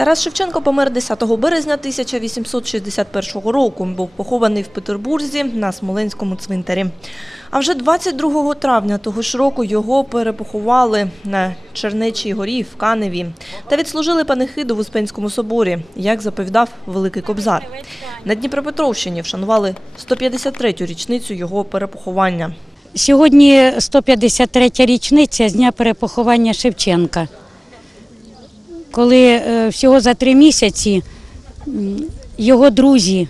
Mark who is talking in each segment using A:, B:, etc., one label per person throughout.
A: Тарас Шевченко помер 10 березня 1861 року. Був похований в Петербурзі на Смоленському цвинтарі. А вже 22 травня того ж року його перепоховали на Чернечій горі в Каневі та відслужили панихиду в Успенському соборі, як заповідав Великий Кобзар. На Дніпропетровщині вшанували 153-ю річницю його перепоховання.
B: Сьогодні 153 річниця з дня перепоховання Шевченка, коли е, всього за три місяці його друзі,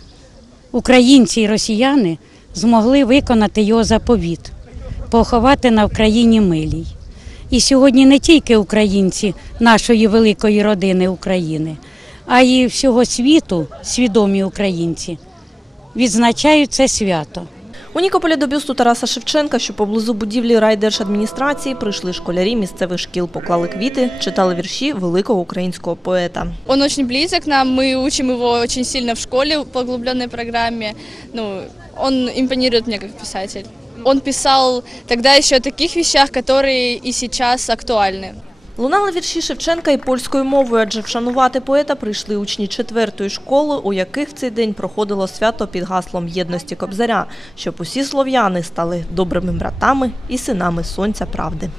B: українці і росіяни, змогли виконати його заповіт, поховати на Україні милій. І сьогодні не тільки українці нашої великої родини України, а й всього світу, свідомі українці, відзначають це свято.
A: У Нікополі до бюсту Тараса Шевченка, що поблизу будівлі райдержадміністрації, прийшли школярі місцевих шкіл, поклали квіти, читали вірші великого українського поета.
C: Он очень близок нам, мы учим его очень сильно в школе по углубленной программе. Ну, он импонирует мне как писатель. Он писал тогда еще о таких вещах, которые и сейчас актуальны.
A: Лунали вірші Шевченка і польською мовою, адже вшанувати поета прийшли учні четвертої школи, у яких в цей день проходило свято під гаслом єдності Кобзаря, щоб усі слов'яни стали добрими братами і синами сонця правди.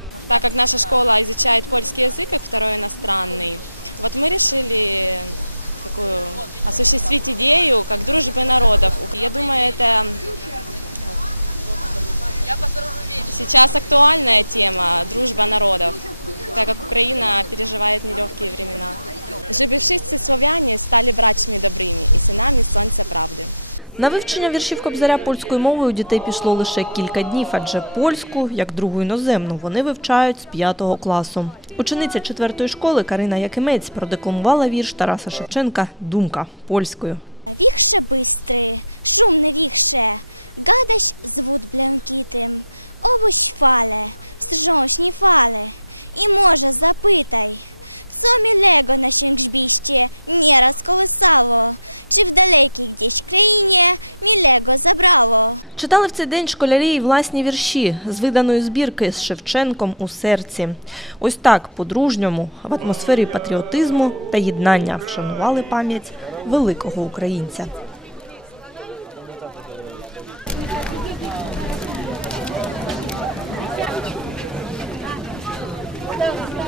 A: На вивчення віршів Кобзаря польською мовою у дітей пішло лише кілька днів, адже польську, як другу іноземну, вони вивчають з п'ятого класу. Учениця четвертої школи Карина Якимець продекламувала вірш Тараса Шевченка «Думка» польською. Читали в цей день школярі і власні вірші з виданої збірки з Шевченком у серці. Ось так по-дружньому в атмосфері патріотизму та єднання вшанували пам'ять великого українця. Thank you.